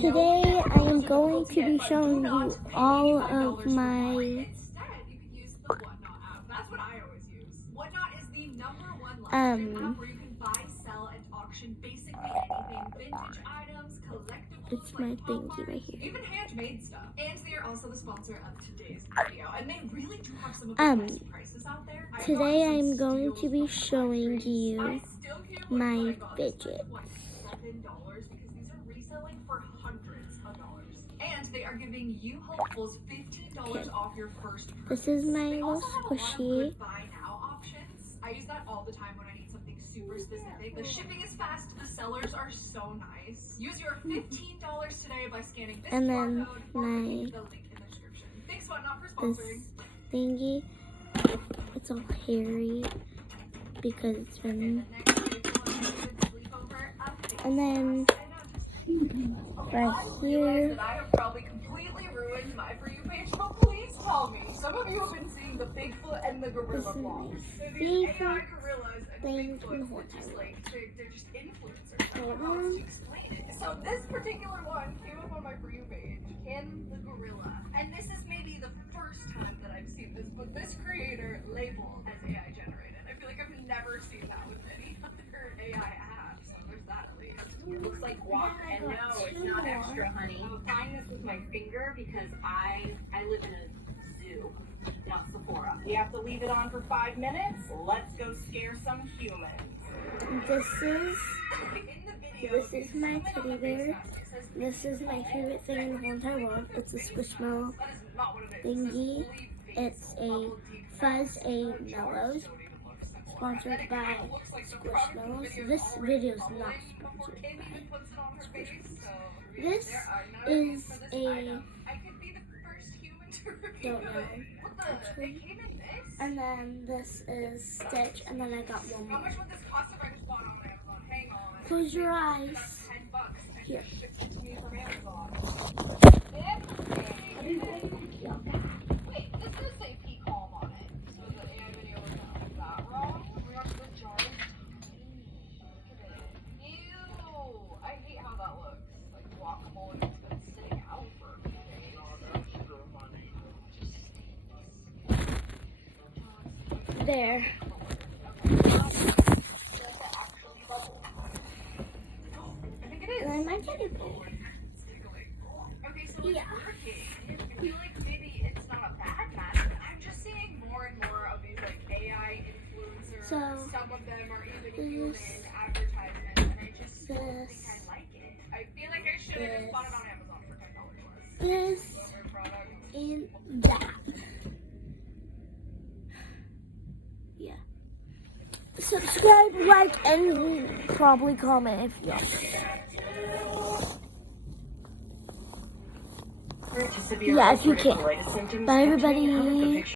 Today I am going to be showing you all of my it's my thingy right here. Even handmade stuff. And they are also the sponsor of today's video. And they really do have some of the best prices out there. Today I'm going to be showing you my fidgets. Because these are reselling for hundreds of dollars. And they are giving you hopefuls $15 off your first purchase. This is my little squishy. Buy now options. I use that all the time when I need something super specific. The shipping is fast. The sellers are so nice. Use your $15 today by scanning this QR code or the link in the description. Thanks, Whatnot, for sponsoring. This thingy, it's all hairy because it's been. And then right here. I have probably completely ruined my For You page, but please tell me. Some of you have been seeing the Bigfoot and the gorilla vlogs. These AI gorillas and Bigfoot, they're just influencers. I don't know how to explain it. So this particular one came up on my For You page, Can the Gorilla. And this is maybe the first time that I've seen this, but this creator labeled as AI generated. I feel like I've never seen that with any other AI app. So there's that at least. It looks like guac, and no, it's not extra, honey. I'm applying this with my finger because I live in a zoo, not Sephora. You have to leave it on for 5 minutes. Let's go scare some humans. This is my teddy bear. This is my favorite thing in the whole entire world. It's a squishmallow thingy. It's a fuzz mellows. Sponsored by Squishmallows. This video is not sponsored by Squishmallows. This is a don't know actually. And then this is Stitch, and then I got one more. Close your eyes. Here. There. And then my teddy bear. Okay, so yeah. I feel like maybe it's not a bad match, but I'm just seeing more and more of these like AI influencers. So, some of them are even human advertisements, and I just don't think I like it. I feel like I should have just bought it on Amazon for $10 less. This and that. Yeah. Subscribe, like, and probably comment if you want. Yeah, if you can. Bye, everybody.